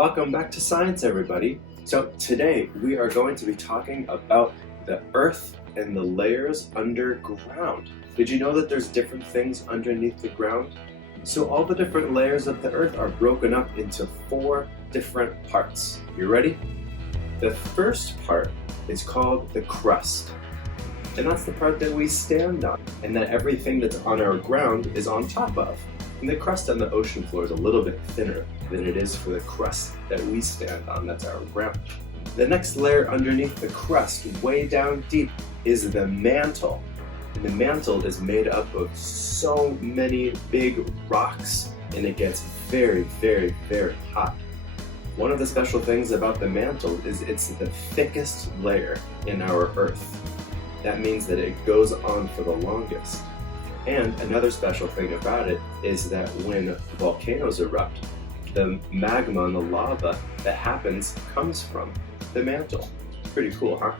Welcome back to Science, everybody. So today we are going to be talking about the Earth and the layers underground. Did you know that there's different things underneath the ground? So all the different layers of the Earth are broken up into 4 different parts. You ready? The first part is called the crust. And that's the part that we stand on, and that everything that's on our ground is on top of. And the crust on the ocean floor is a little bit thinner than it is for the crust that we stand on, that's our ground. The next layer underneath the crust, way down deep, is the mantle. And the mantle is made up of so many big rocks, and it gets very, very, very hot. One of the special things about the mantle is it's the thickest layer in our Earth. That means that it goes on for the longest. And another special thing about it is that when volcanoes erupt, the magma and the lava that happens comes from the mantle. Pretty cool, huh?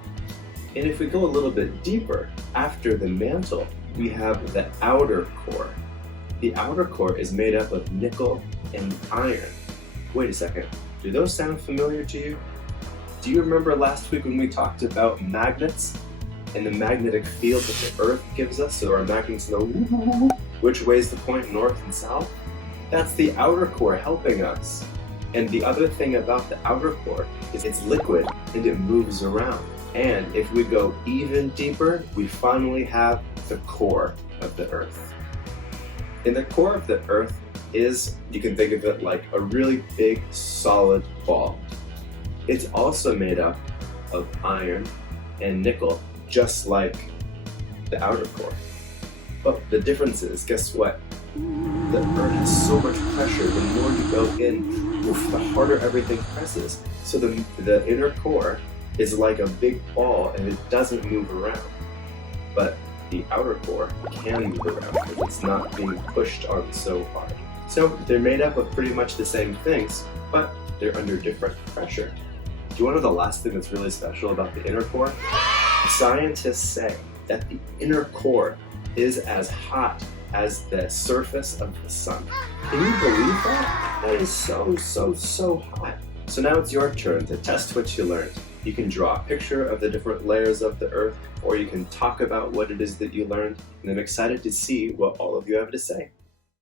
And if we go a little bit deeper, after the mantle, we have the outer core. The outer core is made up of nickel and iron. Wait a second, do those sound familiar to you? Do you remember last week when we talked about magnets and the magnetic field that the Earth gives us, so our magnets know which ways to point, north and south? That's the outer core helping us. And the other thing about the outer core is it's liquid and it moves around. And if we go even deeper, we finally have the core of the Earth. And the core of the Earth is, you can think of it like a really big solid ball. It's also made up of iron and nickel, just like the outer core. But the difference is, guess what? The Earth has so much pressure, the more you go in, the harder everything presses. So the inner core is like a big ball and it doesn't move around. But the outer core can move around because it's not being pushed on so hard. So they're made up of pretty much the same things, but they're under different pressure. Do you want to know the last thing that's really special about the inner core? Scientists say that the inner core is as hot as the surface of the sun. Can you believe that? That is so hot. So now it's your turn to test what you learned. You can draw a picture of the different layers of the Earth, or you can talk about what it is that you learned, and I'm excited to see what all of you have to say.